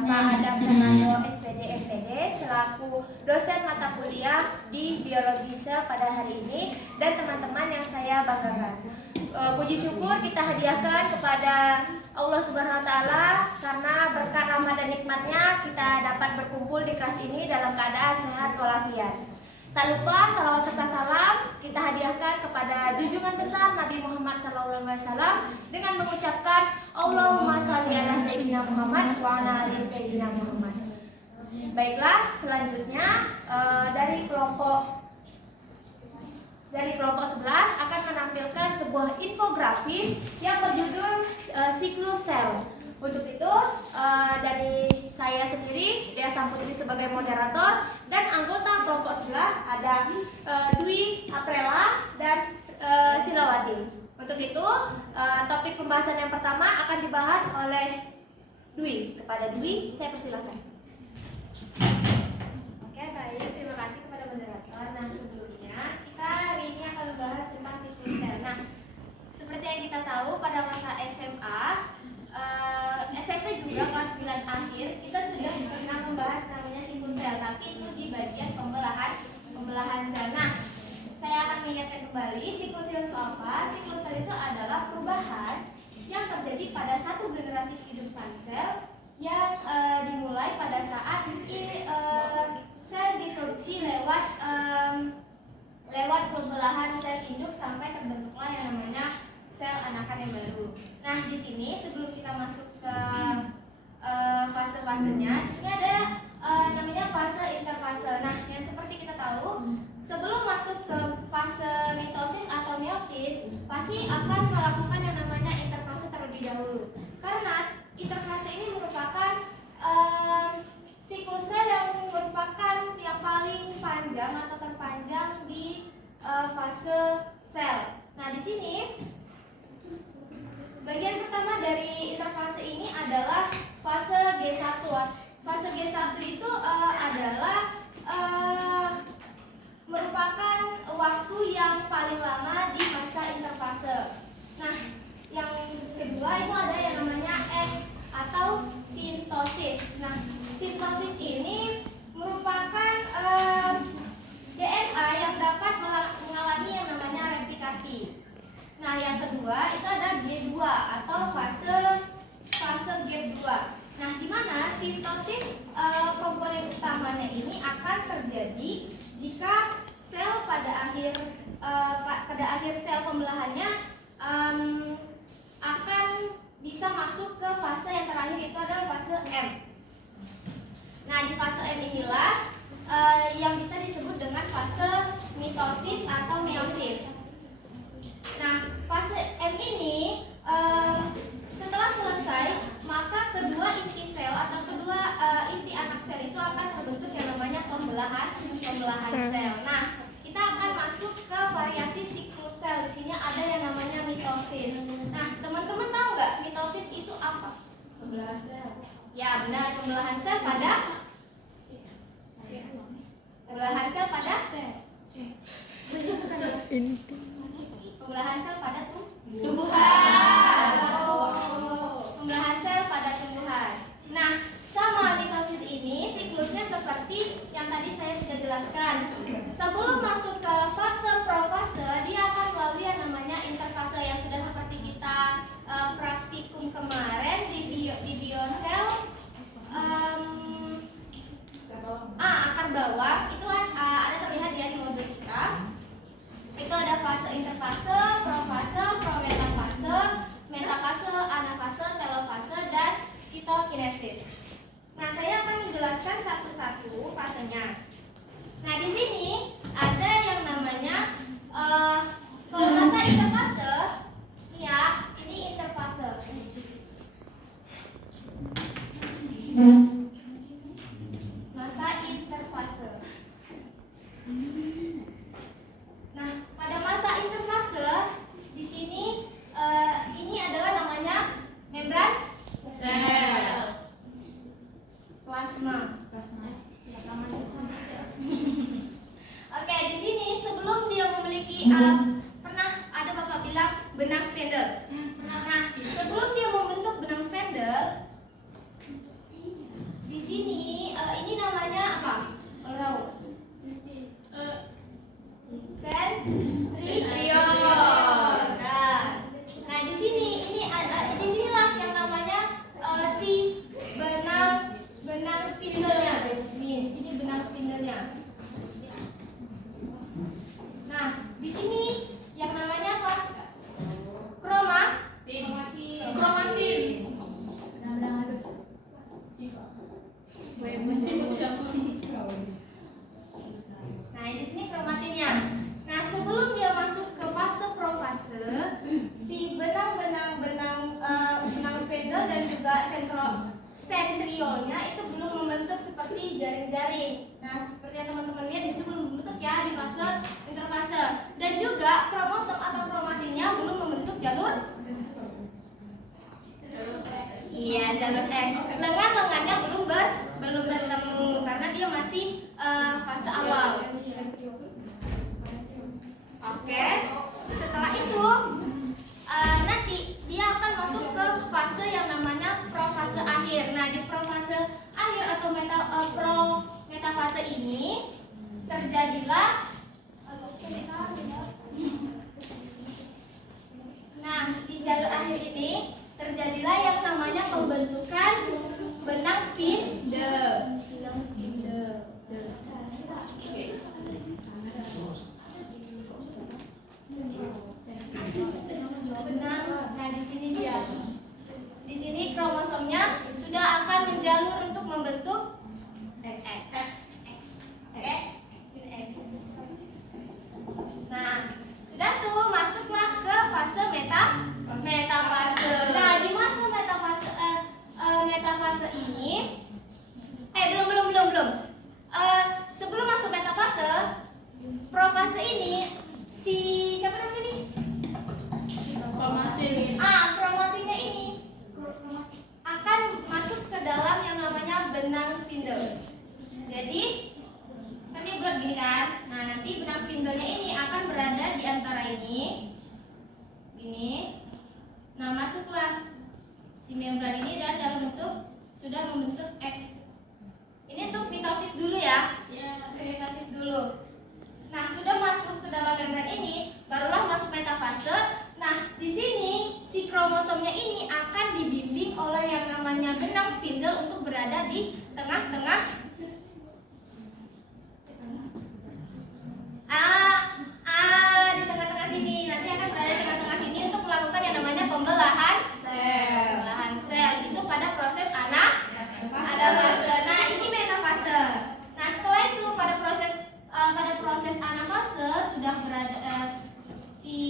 Bapak Adam Fernando SPD MPD selaku dosen mata kuliah di biologi sel pada hari ini dan teman-teman yang saya banggakan. Puji syukur kita hadiahkan kepada Allah Subhanahu wa Ta'ala karena berkat rahmat dan nikmatnya kita dapat berkumpul di kelas ini dalam keadaan sehat walafiat. Tak lupa salawat serta salam kita hadiahkan kepada junjungan besar Nabi Muhammad SAW dengan mengucapkan Allahumma sholli ala sayyidina Muhammad wa ala ali sayyidina Muhammad. Baiklah, selanjutnya dari kelompok 11 akan menampilkan sebuah infografis yang berjudul siklus sel. Untuk itu dari saya sendiri, Dea Samputri sebagai moderator, dan anggota kelompok 11 ada Dwi Aprela dan Silawati. Untuk itu topik pembahasan yang pertama akan dibahas oleh Dwi. Kepada Dwi saya persilakan. Oke, baik, terima kasih kepada moderator. Nah, sebelumnya kita hari ini akan membahas tentang siklus sel. Nah, seperti yang kita tahu pada masa SMA, SMP juga kelas 9 akhir kita sudah pernah membahas namanya siklus sel, tapi itu di bagian pembelahan sel. Nah, saya akan mengingatkan kembali siklus sel itu apa. Siklus sel itu adalah perubahan yang terjadi pada satu generasi kehidupan sel yang dimulai pada saat sel diproduksi lewat pembelahan sel induk sampai terbentuklah yang namanya sel anakan yang baru. Nah, di sini sebelum kita masuk ke fase-fasenya, di sini ada namanya fase interfase. Nah, yang seperti kita tahu, sebelum masuk ke fase mitosis atau meiosis, pasti akan melakukan yang namanya interfase terlebih dahulu. Karena interfase ini merupakan siklus sel yang merupakan yang paling panjang atau terpanjang di fase sel. Nah, di sini bagian pertama dari interfase ini adalah fase G1. Fase G1 itu adalah merupakan waktu yang paling lama di masa interfase. Nah, yang kedua itu ada yang namanya S atau sintosis. Nah, sintosis ini merupakan DNA yang dapat mengalami yang namanya replikasi. Nah, yang kedua itu ada G2 atau fase gap 2. Nah, di mana sintosis komponen utamanya ini akan terjadi jika sel pada akhir sel pembelahannya akan bisa masuk ke fase yang terakhir, itu adalah fase M. Nah, di fase M inilah yang bisa disebut dengan fase mitosis atau meiosis. Nah, fase M ini setelah selesai, maka kedua inti sel atau kedua inti anak sel itu akan terbentuk yang namanya pembelahan sel. Nah, kita akan masuk ke variasi siklus sel. Di sini ada yang namanya mitosis. Nah, teman-teman tahu nggak mitosis itu apa? Pembelahan sel. Ya, benar, pembelahan sel pada pembelahan sel pada tumbuhan. Pembelahan sel pada tumbuhan. Nah, sama mitosis ini siklusnya seperti yang tadi saya sudah jelaskan. Sebelum masuk ke fase profase, dia akan melalui yang namanya interfase yang sudah seperti kita praktikum kemarin di biosel. Akar bawah itu ada terlihat ya di modul kita. Itu ada fase interfase, profase, prometafase, metafase, anafase, telofase, dan sitokinesis. Nah, saya akan menjelaskan satu-satu fasenya. Nah, di sini ada yang namanya kalau masa interfase, ya, ini interfase. Masa interfase. Nah, pada masa interfase di sini ini adalah namanya membran sel. Plasma. Oke, di sini sebelum dia memiliki pernah ada Bapak bilang benang spindle. Nah, sebelum dia membentuk benang spindle, Nah, di sini kromatinnya. Nah, sebelum dia masuk ke fase profase, si benang spindle dan juga sentriolnya itu belum membentuk seperti jaring-jaring. Nah, seperti yang teman-teman lihat di sini belum membentuk ya di fase interfase. Dan juga kromosom atau kromatinnya belum membentuk jalur. Iya, jalur X. Lengan-lengannya belum bertemu karena dia masih fase awal. Oke. Setelah itu nanti dia akan masuk ke fase yang namanya profase akhir. Nah, di profase akhir atau metafase ini terjadilah di jalur akhir ini terjadilah yang namanya pembentukan benang spindle. Benang. Nah, di sini dia. Di sini kromosomnya sudah akan menjalur untuk membentuk X. Nah, sudah tuh masuklah ke fase metafase. Nah, di masa metafase ini belum. Sebelum masuk metafase, profase ini siapa namanya nih? Kromatinnya ini akan masuk ke dalam yang namanya benang spindle. Jadi kan dia bulat gini kan. Nah, nanti benang spindlenya ini akan berada di antara ini. Gini. Nah, masuklah si membran ini dan dalam bentuk sudah membentuk X. Ini untuk mitosis dulu ya. Mitosis dulu. Nah, sudah masuk ke dalam membran ini, barulah masuk metafase. Nah, di sini si kromosomnya ini akan dibimbing oleh yang namanya benang spindle untuk berada di tengah-tengah di tengah-tengah sini. Nanti akan berada di tengah-tengah sini untuk melakukan yang namanya pembelahan sel. Itu pada proses anafase. Nah, ini metafase. Nah, setelah itu pada proses anafase sudah berada si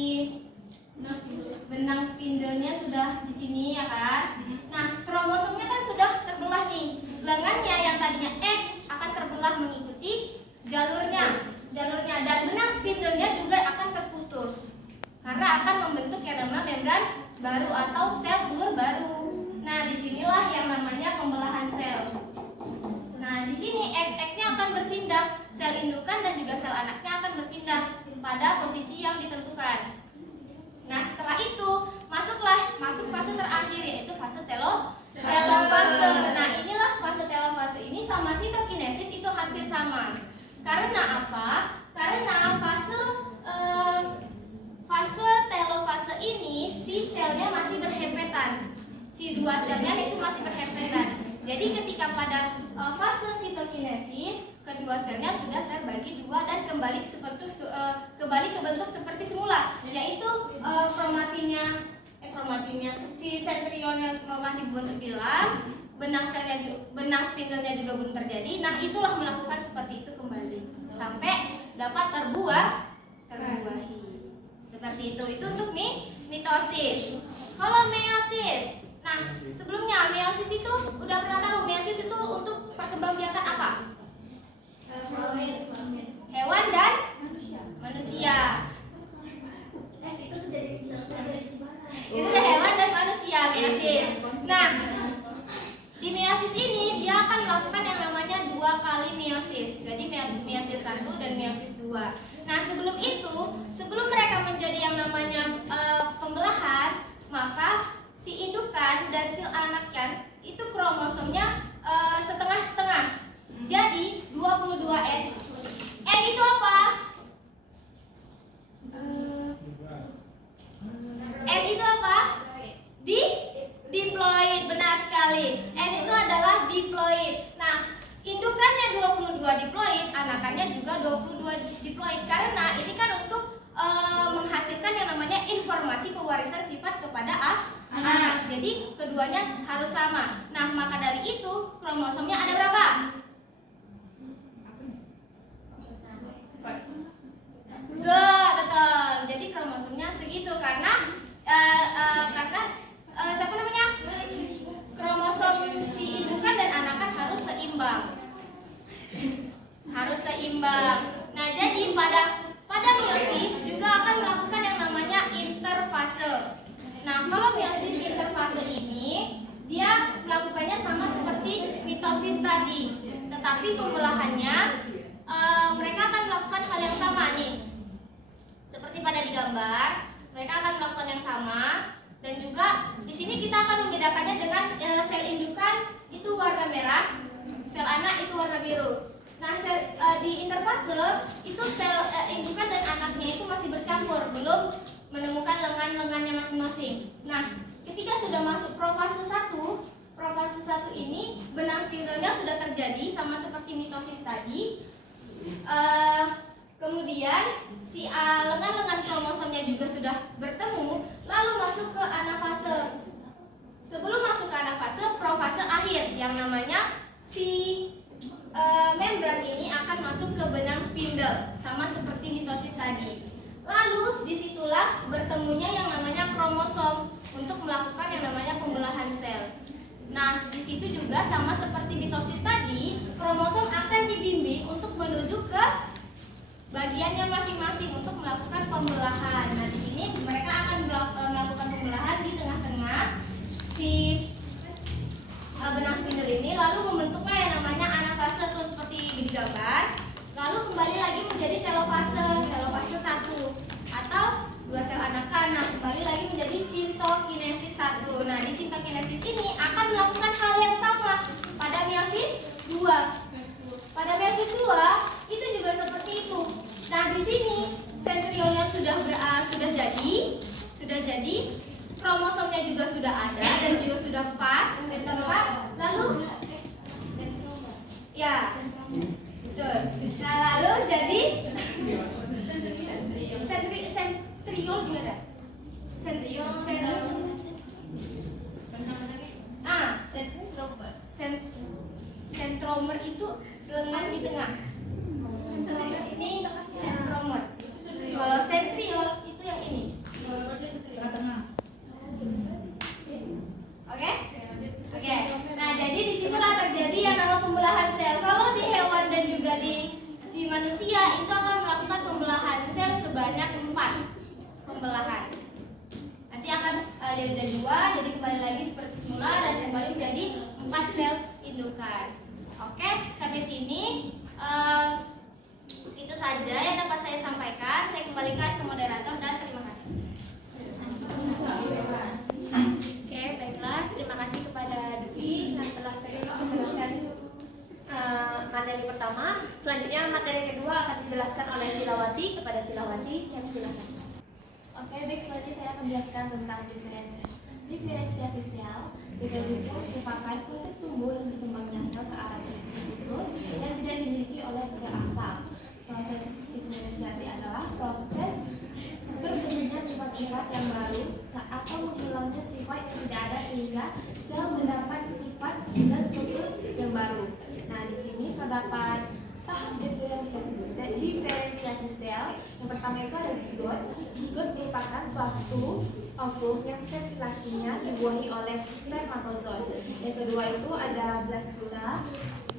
benang spindlenya sudah di sini ya kan. Nah, kromosomnya kan sudah terbelah nih. Lengannya yang tadinya X akan terbelah mengikuti jalurnya dan benang spindlenya juga akan terputus karena akan membentuk yang namanya membran baru atau sel telur baru. Nah, disinilah yang namanya pembelahan sel. Nah, di sini XX-nya akan berpindah, sel indukan dan juga sel anaknya akan berpindah pada posisi yang ditentukan. Nah, setelah itu masuk fase terakhir yaitu fase telofase. Nah, inilah fase telofase ini sama sitokinesis itu hampir sama. Karena apa? Karena fase telofase ini si selnya masih berhempetan. Si dua selnya itu masih berhempetan. Jadi ketika pada fase sitokinesis kedua selnya sudah terbagi dua dan kembali ke bentuk seperti semula, yaitu kromatinnya si sentriolnya masih berbentuk di dalam, benang spindlenya juga belum terjadi. Nah, itulah melakukan seperti itu kembali sampai dapat terbuahi. Seperti itu untuk mitosis. Kalau meiosis, nah sebelumnya meiosis itu udah pernah tahu, meiosis itu untuk perkembangbiakan apa? Hewan dan manusia. Itu udah hewan dan manusia, meiosis. Nah, di meiosis ini dia akan melakukan yang namanya 2 kali meiosis. Jadi meiosis 1 dan meiosis 2. Nah, sebelum mereka menjadi yang namanya pembelahan, maka si indukan dan si anaknya itu kromosomnya setengah-setengah. Jadi 22 N. N itu apa? N itu apa? Diploid, benar sekali. N itu adalah diploid. Nah, indukannya 22 diploid, anakannya juga 22 diploid karena ini kan untuk menghasilkan yang namanya informasi pewarisan sifat kepada anak. Jadi keduanya harus sama. Nah, maka dari itu kromosomnya ada berapa? Enggak, betul. Jadi kromosomnya segitu karena siapa namanya? Kromosom si indukan dan anakan harus seimbang. Harus seimbang. Nah, jadi pada meiosis juga akan melakukan yang namanya interfase. Nah, kalau meiosis interfase ini dia melakukannya sama seperti mitosis tadi, tetapi pembelahannya mereka akan melakukan hal yang sama nih. Seperti pada digambar, mereka akan melakukan yang sama dan juga di sini kita akan membedakannya dengan sel indukan itu warna merah, sel anak itu warna biru. Nah, di interfase itu sel indukan dan anaknya itu masih bercampur, belum menemukan lengan-lengannya masing-masing. Nah, ketika sudah masuk profase 1 ini benang spindlenya sudah terjadi sama seperti mitosis tadi. Kemudian si lengan-lengan kromosomnya juga sudah bertemu, lalu masuk ke anafase. Sebelum masuk ke anafase, profase akhir yang namanya si membran ini akan masuk ke benang spindle sama seperti mitosis tadi. Lalu disitulah bertemunya yang namanya kromosom untuk melakukan yang namanya pembelahan sel. Nah, di situ juga sama seperti mitosis tadi, kromosom akan dibimbing untuk menuju ke bagiannya masing-masing untuk melakukan pembelahan. Nah, di sini mereka akan melakukan pembelahan di tengah-tengah si benang spindle ini, lalu membentuklah yang namanya anafase tuh seperti digambar. Lalu kembali lagi menjadi telofase 1 atau dua sel anakan. Nah, kembali lagi menjadi sintokinesis 1. Nah, di sintokinesis ini akan melakukan hal yang sama pada meiosis 2. Pada meiosis 2 itu juga seperti itu. Nah, di sini sentriolnya sudah jadi, kromosomnya juga sudah ada dan juga sudah pas tempat. Lalu ya, betul. Nah, lalu jadi sentriol juga ada. Sentromer itu lengan di tengah. Ini sentromer. Kalau sentriol itu yang ini. Tengah-tengah. Oke? Oke. Nah, jadi di situlah terjadi yang nama pembelahan sel. Kalau di hewan dan juga di manusia itu akan melakukan pembelahan sel sebanyak 4 pembelahan. Nanti akan jadi 2, jadi kembali lagi seperti semula dan kembali menjadi 4 sel indukan. Oke, sampai sini itu saja yang dapat saya sampaikan. Saya kembalikan ke moderator dan terima kasih. Oke, baiklah. Terima kasih kepada Dwi yang telah tadi menjelaskan materi pertama. Selanjutnya materi kedua akan dijelaskan oleh Silawati. Kepada Silawati, saya persilakan. Oke, baik, selanjutnya saya akan menjelaskan tentang diferensiasi sel. Diferensiasi sel merupakan proses tumbuh dan berkembangnya sel ke arah fungsi khusus yang tidak dimiliki oleh sel asal. Proses diferensiasi adalah proses berbentuknya sifat-sifat yang baru atau menghilangnya sifat yang tidak ada sehingga sel mendapat sifat dan struktur yang baru. Nah, di sini terdapat tahap diferensiasi sel. Yang pertama itu ada zigot. Zigot merupakan suatu ovum yang ventilasinya dibuahi oleh spermatozoid. Yang kedua itu ada blastula.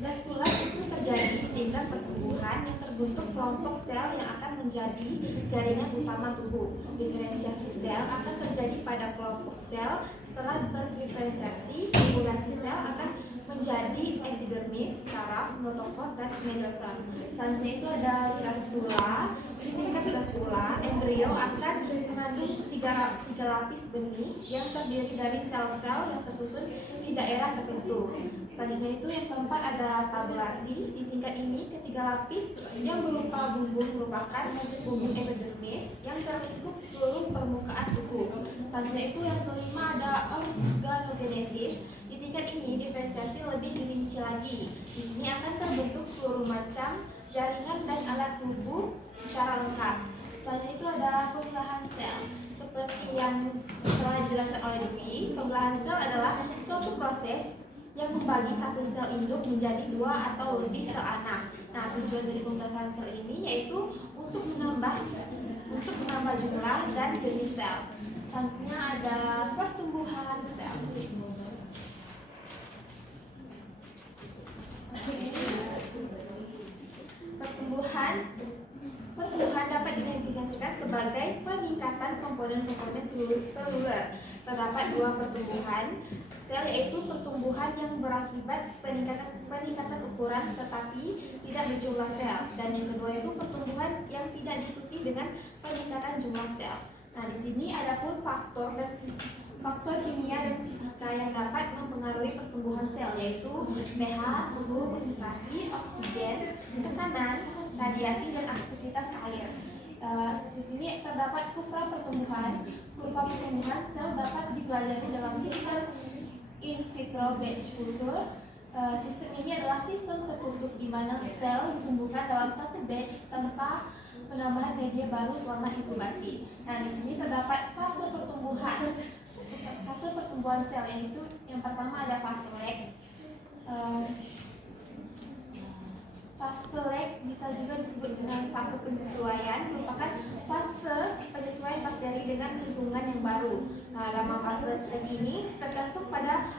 Blastula itu terjadi di tingkat pertumbuhan yang terbentuk kelompok sel yang akan menjadi jaringan utama tubuh. Diferensiasi sel akan terjadi pada kelompok sel. Setelah berdiferensiasi, populasi sel akan menjadi epidermis, saraf, notokot, dan medosom. Selanjutnya itu ada blastula. Di tingkat blastula, embrio akan mengandung tiga lapis benih yang terdiri dari sel-sel yang tersusun di daerah tertentu. Selanjutnya itu yang keempat ada tabulasi. Di tingkat ini ketiga lapis yang berupa bumbung merupakan bumbung epidermis yang terlingkup seluruh permukaan tubuh. Selanjutnya itu yang kelima ada organogenesis. Di tingkat ini diferensiasi lebih dirinci lagi. Di sini akan terbentuk seluruh macam jaringan dan alat tubuh secara lengkap. Selanjutnya itu ada pembelahan sel. seperti yang telah dijelaskan oleh Dewi, pembelahan sel adalah suatu proses yang membagi satu sel induk menjadi 2 atau lebih sel anak. Nah, tujuan dari pembelahan sel ini yaitu untuk menambah jumlah dan jenis sel. Selanjutnya ada pertumbuhan sel. Pertumbuhan dapat didefinisikan sebagai peningkatan komponen-komponen seluler. Terdapat 2 pertumbuhan sel, yaitu pertumbuhan yang berakibat peningkatan ukuran tetapi tidak berjumlah sel, dan yang kedua itu pertumbuhan yang tidak diikuti dengan peningkatan jumlah sel. Nah, di sini ada pun faktor kimia dan fisika yang dapat mempengaruhi pertumbuhan sel, yaitu pH, suhu, konsentrasi, oksigen, tekanan, radiasi, dan aktivitas air. Di sini terdapat kurva pertumbuhan. Kurva pertumbuhan sel dapat dipelajari dalam sistem in vitro batch culture. Sistem ini adalah sistem tertutup di mana sel ditumbuhkan dalam satu batch tanpa penambahan media baru selama inkubasi. Nah, di sini terdapat fase pertumbuhan sel, yaitu yang pertama ada fase lag. Fase lag bisa juga disebut dengan fase penyesuaian, merupakan fase penyesuaian bakteri dengan lingkungan yang baru. Nah, dalam fase lag ini tergantung pada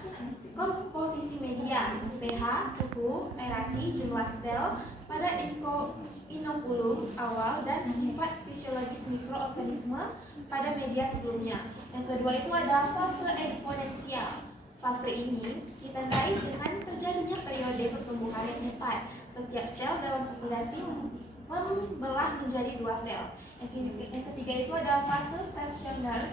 komposisi media, pH, suhu, aerasi, jumlah sel pada inokulum awal, dan sifat fisiologis mikroorganisme pada media sebelumnya. Yang kedua itu ada fase eksponensial. Fase ini ditandai dengan terjadinya periode pertumbuhan yang cepat. Setiap sel dalam populasi membelah menjadi 2 sel. Yang ketiga itu ada fase stasioner.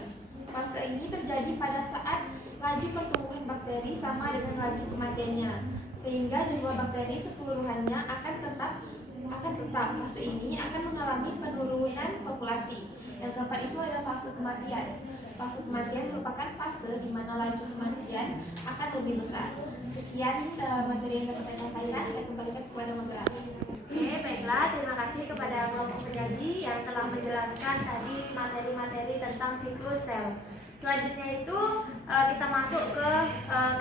Fase ini terjadi pada saat laju pertumbuhan bakteri sama dengan laju kematiannya, sehingga jumlah bakteri keseluruhannya akan tetap. Fase ini akan mengalami penurunan populasi. Yang keempat itu ada fase kematian. Fase kematian merupakan fase di mana laju kematian akan lebih besar. Sekian materi yang dapat saya sampaikan. Saya kembalikan kepada moderator. Oke, baiklah. Terima kasih kepada kelompok penyaji yang telah menjelaskan tadi materi-materi tentang siklus sel. Selanjutnya itu kita masuk ke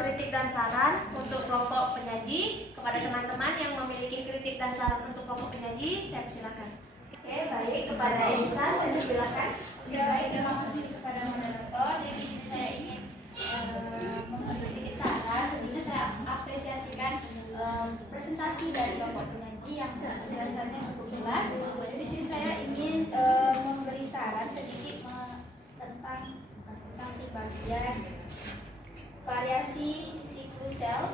kritik dan saran untuk kelompok penyaji. Kepada teman-teman yang memiliki kritik dan saran untuk kelompok penyaji, saya persilakan. Oke, baik. Kepada Elisa, saya persilakan. Ya, baik, terima kasih kepada moderator. Jadi saya ingin memberi sedikit saran. Sebelumnya saya apresiasikan presentasi dari kelompok penyaji yang penjelasannya cukup jelas. Jadi di sini saya ingin memberi saran sedikit tentang bagian variasi siklus sel.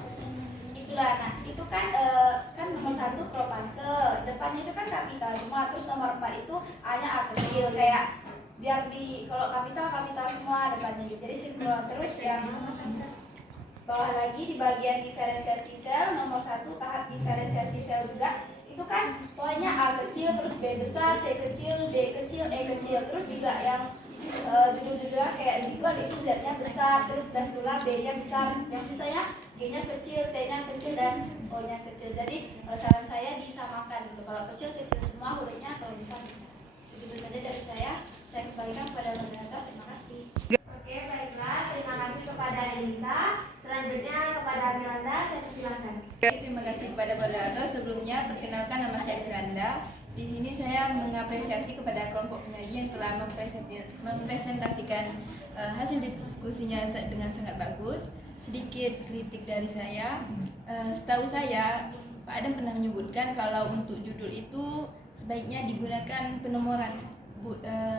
Itulah, nah itu kan nomor 1 propase, depannya itu kan kapital semua, terus nomor 4 itu A-nya A kecil, kayak biar kalau kapital semua depannya gitu. Jadi sinkron. Terus yang bawah lagi di bagian diferensiasi sel, nomor 1 tahap diferensiasi sel juga, itu kan pokoknya A kecil, terus B besar, C kecil, D kecil, E kecil. Terus juga yang judul-judulnya kayak zigot itu Z-nya besar, terus blastula B-nya besar, yang sisanya G-nya kecil, T-nya kecil, dan O-nya kecil. Jadi saran saya disamakan gitu. Kalau kecil-kecil semua, hurufnya kalau bisa. Segitu saja dari saya kembalikan kepada moderator. Terima kasih. Oke, baiklah. Terima kasih kepada Elisa. Selanjutnya kepada Miranda, saya persilakan. Terima kasih kepada moderator. Sebelumnya, perkenalkan nama saya Miranda. Di sini saya mengapresiasi kepada kelompok penyaji yang telah mempresentasikan hasil diskusinya dengan sangat bagus. Sedikit kritik dari saya, setahu saya Pak Adam pernah menyebutkan kalau untuk judul itu sebaiknya digunakan penomoran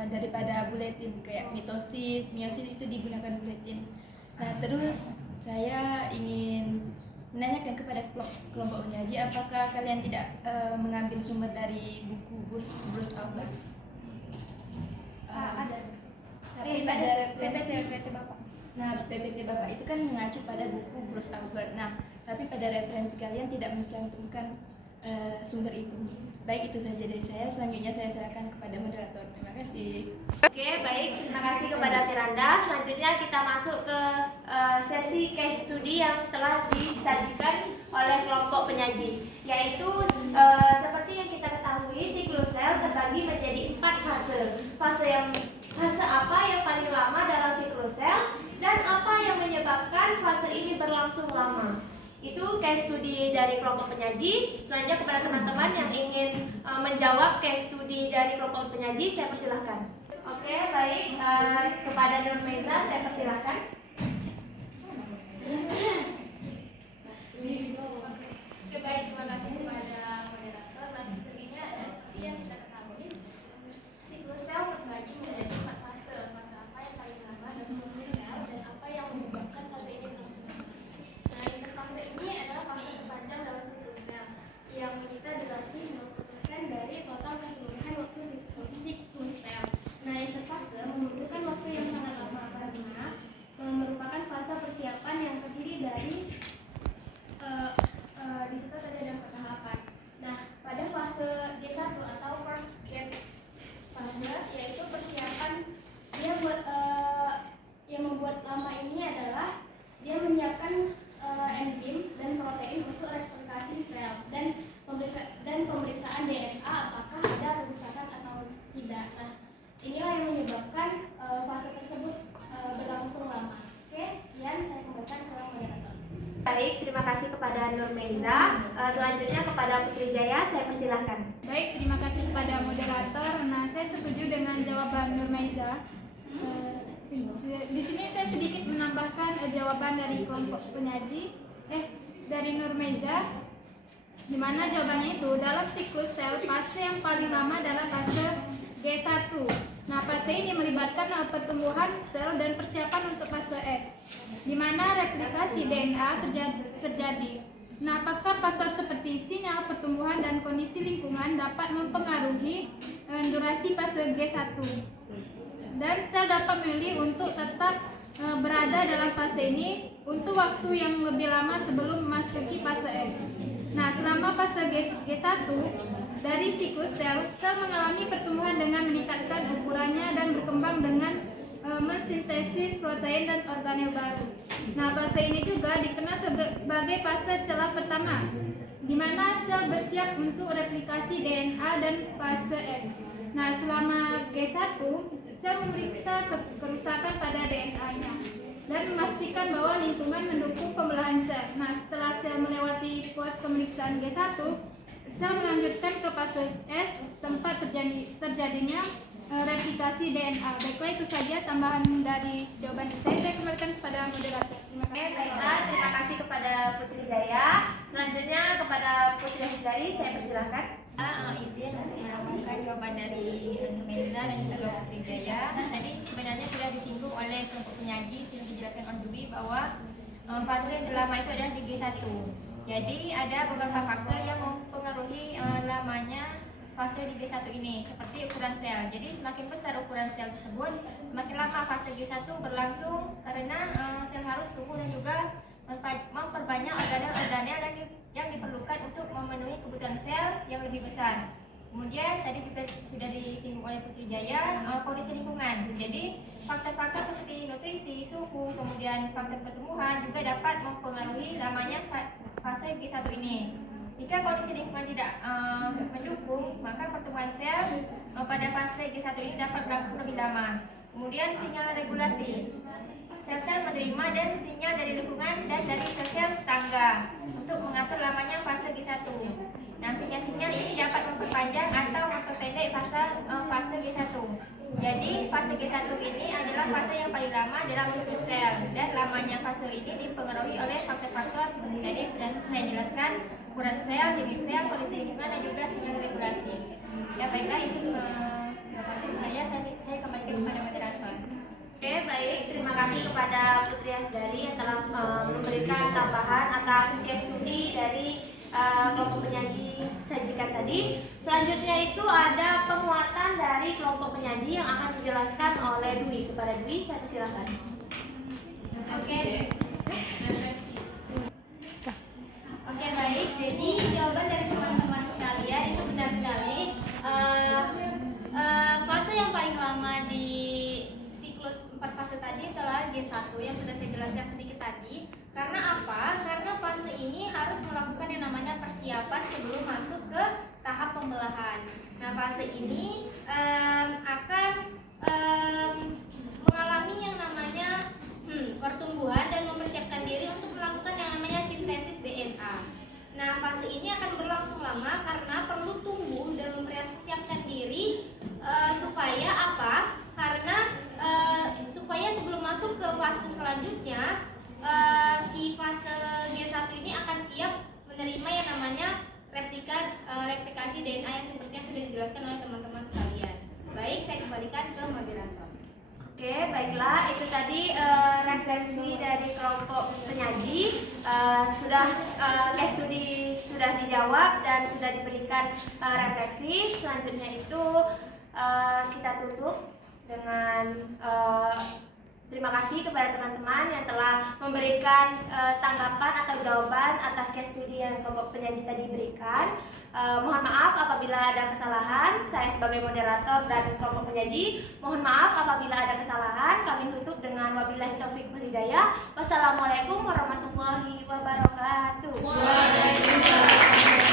daripada buletin, kayak mitosis, meiosis itu digunakan buletin. Nah, terus saya ingin menanyakan kepada kelompok penyaji, apakah kalian tidak mengambil sumber dari buku Bruce Albert? Ada. Tapi pada PPT Bapak. Nah, PPT Bapak itu kan mengacu pada buku Bruce Albert. Nah, tapi pada referensi kalian tidak mencantumkan sumber itu. Baik, itu saja dari saya. Selanjutnya saya serahkan kepada moderator. Terima kasih. Oke, baik. Terima kasih kepada Miranda. Selanjutnya kita masuk ke sesi case study yang telah disajikan oleh kelompok penyaji, yaitu seperti yang kita ketahui, siklus sel terbagi menjadi 4 fase. Fase apa yang paling lama dalam siklus sel dan apa yang menyebabkan fase ini berlangsung lama. Itu case studi dari kelompok penyaji. Selanjutnya kepada teman-teman yang ingin menjawab case studi dari kelompok penyaji, saya persilahkan. Oke, baik. Kepada Nurmeza, saya persilahkan. Oke, baik, terima kasih kepada moderator. Nah, historinya ada seperti yang kita ketahui, siklus sel terbagi menjadi 4 fase. Fase apa yang paling lama dalam siklus sel dan apa yang menyebabkan fase ini berlangsung lama. Nah, interfase ini adalah fase terpanjang dalam siklus sel yang menyita durasi 90% dari total keseluruhan waktu siklus sel. Nah, interfase membutuhkan waktu yang sangat lama karena merupakan fase persiapan yang terdiri dari di situ tadi ada tahapan. Nah, pada fase G1 atau first gate fase, yaitu persiapan dia buat yang membuat lama ini adalah dia menyiapkan enzim dan protein untuk replikasi sel dan pemeriksaan DNA apakah ada kerusakan atau tidak. Nah, inilah yang menyebabkan fase tersebut berlangsung lama. Oke, sekian saya kembalikan ke moderator. Baik, terima kasih kepada Nurmeza. Selanjutnya kepada Putri Jaya, saya persilahkan. Baik, terima kasih kepada moderator. Nah, saya setuju dengan jawaban Nurmeza. Di sini saya sedikit menambahkan jawaban dari kelompok penyaji, dari Nurmeza, di mana jawabannya itu dalam siklus sel fase yang paling lama adalah fase G1. Nah, fase ini melibatkan pertumbuhan sel dan persiapan untuk fase S, di mana replikasi DNA terjadi. Nah, apakah faktor seperti sinyal pertumbuhan dan kondisi lingkungan dapat mempengaruhi durasi fase G1? Dan sel dapat memilih untuk tetap berada dalam fase ini untuk waktu yang lebih lama sebelum memasuki fase S. Nah, selama fase G1 dari siklus sel mengalami pertumbuhan dengan meningkatkan ukurannya dan berkembang dengan mensintesis protein dan organel baru. Nah, fase ini juga dikenal sebagai fase celah pertama, di mana sel bersiap untuk replikasi DNA dan fase S. Nah, selama G1, sel memeriksa kerusakan pada DNA-nya dan memastikan bahwa lingkungan mendukung pembelahan sel. Nah, setelah sel melewati pos pemeriksaan G1, sel melanjutkan ke fase S, tempat terjadinya replikasi DNA. Baiklah, itu saja tambahan dari jawaban saya kembalikan kepada moderator. Terima kasih. Baiklah, terima kasih kepada Putri Jaya. Selanjutnya kepada Putri Hindari, saya persilahkan. Izin untuk menambahkan jawaban dari Nurmeza dan juga Putri Jaya. Tadi sebenarnya sudah disinggung oleh kelompok penyaji, sudah dijelaskan on Dwi bahwa fase yang terlama itu adalah di G1. Jadi ada beberapa faktor yang mempengaruhi lamanya fase di G1 ini, seperti ukuran sel. Jadi semakin besar ukuran sel tersebut, semakin lama fase G1 berlangsung karena sel harus tumbuh dan juga memperbanyak organel-organel yang diperlukan untuk memenuhi kebutuhan sel yang lebih besar. Kemudian tadi juga sudah disinggung oleh Putri Jaya, kondisi lingkungan. Jadi faktor-faktor seperti nutrisi, suhu, kemudian faktor pertumbuhan juga dapat mempengaruhi lamanya fase G1 ini. Jika kondisi lingkungan tidak mendukung, maka pertumbuhan sel pada fase G1 ini dapat berlangsung lebih lama. Kemudian sinyal regulasi. Sel-sel menerima dan sinyal dari lingkungan dan dari sel-sel tetangga untuk mengatur lamanya fase G1. Nah, sinyal-sinyal ini dapat memperpanjang atau memperpendek fase G1. Jadi, fase G1 ini adalah fase yang paling lama dalam siklus sel dan lamanya fase ini dipengaruhi oleh faktor-faktor seperti tadi sudah saya jelaskan, ukuran sel, jenis sel, kondisi lingkungan dan juga sinyal regulasi. Ya, baiklah, itu dari saya kembalikan kepada moderator. Oke, baik. Terima kasih kepada Putri Hasdari yang telah memberikan tambahan atas case studi dari kelompok penyaji sajikan tadi. Selanjutnya itu ada penguatan dari kelompok penyaji yang akan dijelaskan oleh Dwi. Kepada Dwi, saya persilakan. Oke, baik. Jadi jawaban dari teman-teman sekalian itu benar sekali. Fase yang paling lama di siklus 4 fase tadi adalah G1 yang sudah saya jelaskan sedikit tadi. Karena apa? Karena fase ini harus melakukan yang namanya persiapan sebelum masuk ke tahap pembelahan. Nah, fase ini akan lama karena perlu tumbuh dan mempersiapkan diri supaya apa? Karena supaya sebelum masuk ke fase selanjutnya si fase G1 ini akan siap menerima yang namanya replikasi DNA yang seperti yang sudah dijelaskan oleh teman-teman sekalian. Baik, saya kembalikan ke moderator. Oke, baiklah, itu tadi refleksi dari kelompok penyaji. Sudah case studi sudah dijawab dan sudah diberikan refleksi. Selanjutnya itu kita tutup dengan terima kasih kepada teman-teman yang telah memberikan tanggapan atau jawaban atas case studi yang kelompok penyaji tadi berikan. Mohon maaf apabila ada kesalahan. Saya sebagai moderator dan kelompok penyaji mohon maaf apabila ada kesalahan. Kami tutup dengan wabillahi taufik wal hidayah. Wassalamualaikum warahmatullahi wabarakatuh. Waalaikumsalam.